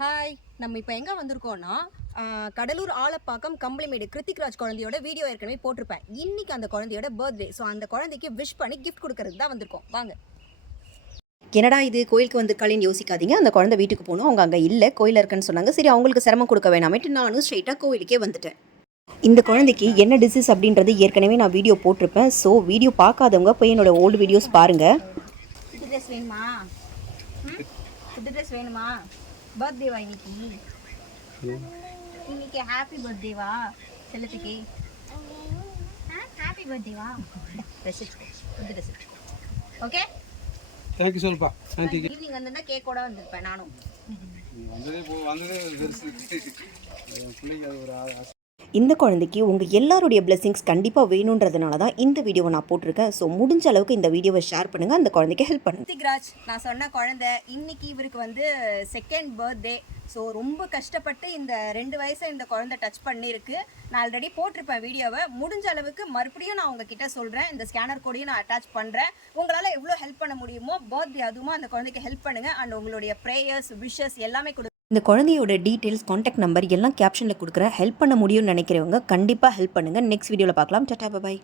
Hi, நம்ம இப்போ எங்கே வந்திருக்கோம்னா கடலூர் ஆலப்பாக்கம் கம்பளிமேடு கிருத்திக்ராஜ் குழந்தையோட வீடியோ ஏற்கனவே போட்டிருப்பேன். இன்னைக்கு அந்த குழந்தையோட பர்த்டே. ஸோ அந்த குழந்தைக்கு விஷ் பண்ணி கிஃப்ட் கொடுக்கறதுக்கு தான் வந்திருக்கோம். வாங்க. என்னடா இது கோயிலுக்கு வந்திருக்காளின்னு யோசிக்காதீங்க. அந்த குழந்தை வீட்டுக்கு போகணும், அவங்க அங்கே இல்லை, கோயிலில் இருக்குன்னு சொன்னாங்க. சரி, அவங்களுக்கு சிரமம் கொடுக்க வேணாமேட்டு நானும் ஸ்ட்ரெயிட்டாக கோயிலுக்கே வந்துட்டேன். இந்த குழந்தைக்கு என்ன டிசீஸ் அப்படின்றது ஏற்கனவே நான் வீடியோ போட்டிருப்பேன். ஸோ வீடியோ பார்க்காதவங்க போய் என்னோட ஓல்டு வீடியோஸ் பாருங்கள். புது ட்ரெஸ் வேணுமா? புது ட்ரெஸ் வேணுமா? பர்த்டேவா இன்னைக்கு? இன்னைக்கு ஹாப்பி பர்த்டேவா செல்லத்துக்கு? ஹாப்பி பர்த்டேவா? ட்ரெஸ் புது ட்ரெஸ். ஓகே, தேங்க்யூ சொல்லுப்பா. ஈவினிங் வந்திருந்தா கேக்கோட வந்திருப்பேன் நானும். இந்த குழந்தைக்கு உங்கள் எல்லாருடைய பிளெஸிங்ஸ் கண்டிப்பாக வேணுன்றதுனால தான் இந்த வீடியோவை நான் போட்டிருக்கேன். ஸோ முடிஞ்ச அளவுக்கு இந்த வீடியோவை ஷேர் பண்ணுங்கள், அந்த குழந்தைக்கு ஹெல்ப் பண்ணுங்கள். கிருத்திக்ராஜ் நான் சொன்ன குழந்தை இன்னைக்கு இவருக்கு வந்து செகண்ட் பர்த்டே. ஸோ ரொம்ப கஷ்டப்பட்டு இந்த 2 வயசை இந்த குழந்தை டச் பண்ணியிருக்கு. நான் ஆல்ரெடி போட்டிருப்பேன் வீடியோவை. முடிஞ்ச அளவுக்கு மறுபடியும் நான் உங்ககிட்ட சொல்கிறேன், இந்த ஸ்கேனர் கோடையும் நான் அட்டாச் பண்ணுறேன். உங்களால் எவ்வளோ ஹெல்ப் பண்ண முடியுமோ பர்த்டே அதுவுமா அந்த குழந்தைக்கு ஹெல்ப் பண்ணுங்கள். அண்ட் உங்களுடைய ப்ரேயர்ஸ் விஷஸ் எல்லாமே இந்த குழந்தையோட டீட்டெயில்ஸ், காண்டாக்ட் நம்பர் எல்லாம் கேப்ஷனில் கொடுக்குறேன். ஹெல்ப் பண்ண முடியும்னு நினைக்கிறவங்க கண்டிப்பாக ஹெல்ப் பண்ணுங்கள். நெக்ஸ்ட் வீடியோவில் பார்க்கலாம். டாடா, பை.